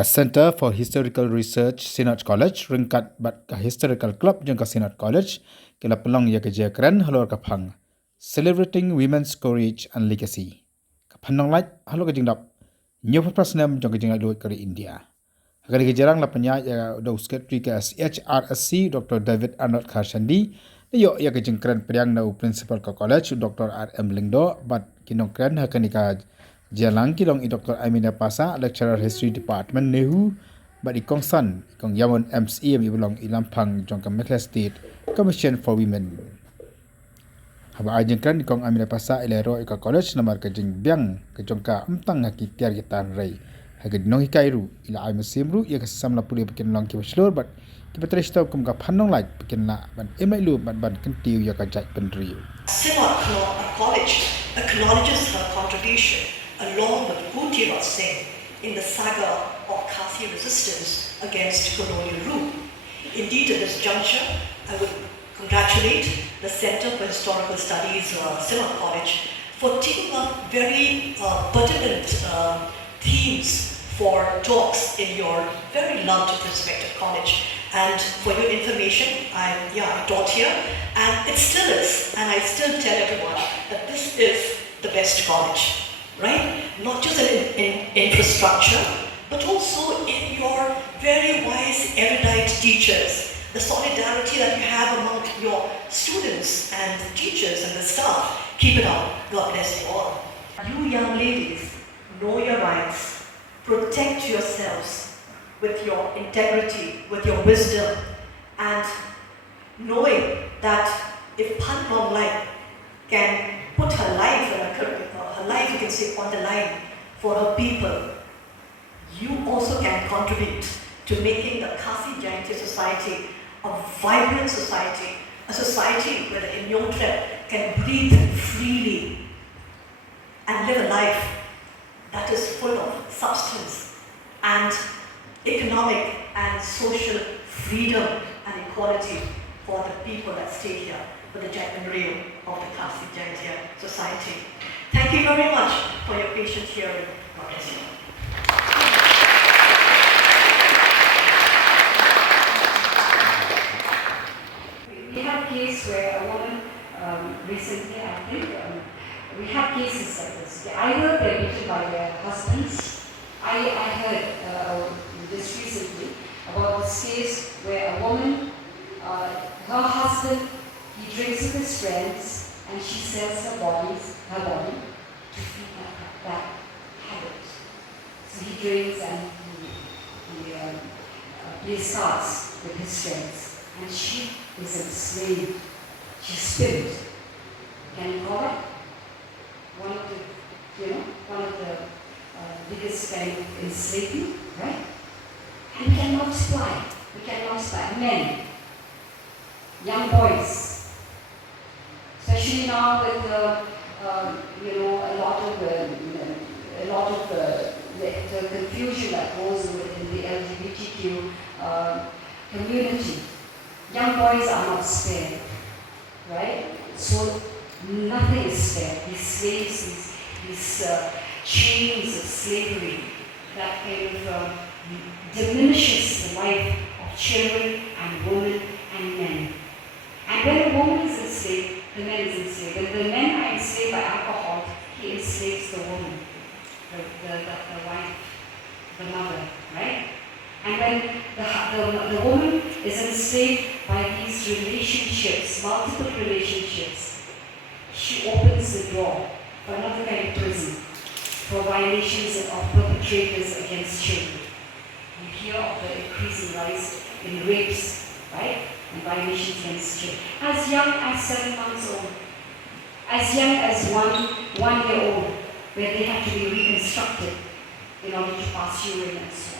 ka Center for Historical Research Synod College ringkat bat ka Historical Club jang ka Synod College kila Pynlong ya ka keren halor ka phang Celebrating Women's Courage and Legacy ka phanong lait halor ka jingdap new prasnam jang ka jingla luit kari India agar ka jarang la penya ya do secretary ka HRSC Dr. David Arnold Khashandi yo ya ka jing keren priang na principal ka college Dr. RM Lingdo bat kinong keren hakanika Jalang kilong i Dr. Amina Pasa, lecturer history department Nehu, but i Kong San, Kong Yamon Syiem belong i Lampang jong ka Mekla State Commission for Women. Haba ajeng kan Kong Amina Pasa ilero i ka college namar ka jing biang ka jong ka amtang haki tiar gitan ray. Hagad nong hikairu ila ay masimru ya ka samla puli bikin long ki baslor but ki patristaw kum ka phanong light bikin na ban emailu ban kentiu ya ka jai pendriu. Syiem College acknowledges her contribution along with Kyiad in the saga of Khasi resistance against colonial rule. Indeed, at this juncture, I would congratulate the Center for Historical Studies, Syiem College, for taking up very pertinent themes for talks in your very loved respective college. And for your information, I taught here, and it still is, and I still tell everyone that this is the best college. Right? Not just in infrastructure, but also in your very wise, erudite teachers. The solidarity that you have among your students and teachers and the staff. Keep it up. God bless you all. You young ladies, know your rights. Protect yourselves with your integrity, with your wisdom, and knowing that if Pynlong can put her life you can say on the line for her people, you also can contribute to making the Khasi Jaintia society a vibrant society, a society where the Inyongtrep can breathe freely and live a life that is full of substance and economic and social freedom and equality for the people that stay here, for the Mraw of the Khasi Jaintia society. Thank you very much for your patient hearing. God bless you. We have a case where a woman recently, I think, we have cases like this. Either they're beaten by their husbands. I heard just recently about this case where a woman, her husband, he drinks with his friends and she sells her body to feed that habit. So he drinks and he plays cards with his friends, and she is enslaved. She's spirit. Can you call it one of the biggest kind of enslavement, right? And we can multiply. Men, young boys, especially now with a lot of the confusion that goes within the LGBTQ community. Young boys are not spared, right? So nothing is spared. These slaves, these chains of slavery that kind of diminishes the life of children and women and men. And when a woman is enslaved, the man is enslaved. When the men are enslaved by alcohol, he enslaves the woman, the wife, the mother, right? And when the woman is enslaved by these relationships, multiple relationships, she opens the door for another kind of prison, for violations of perpetrators against children. You hear of the increasing rise in rapes, right? And violations against children. As young as 7 months old, as young as one year old, where they have to be reconstructed in order to pass urine and so on.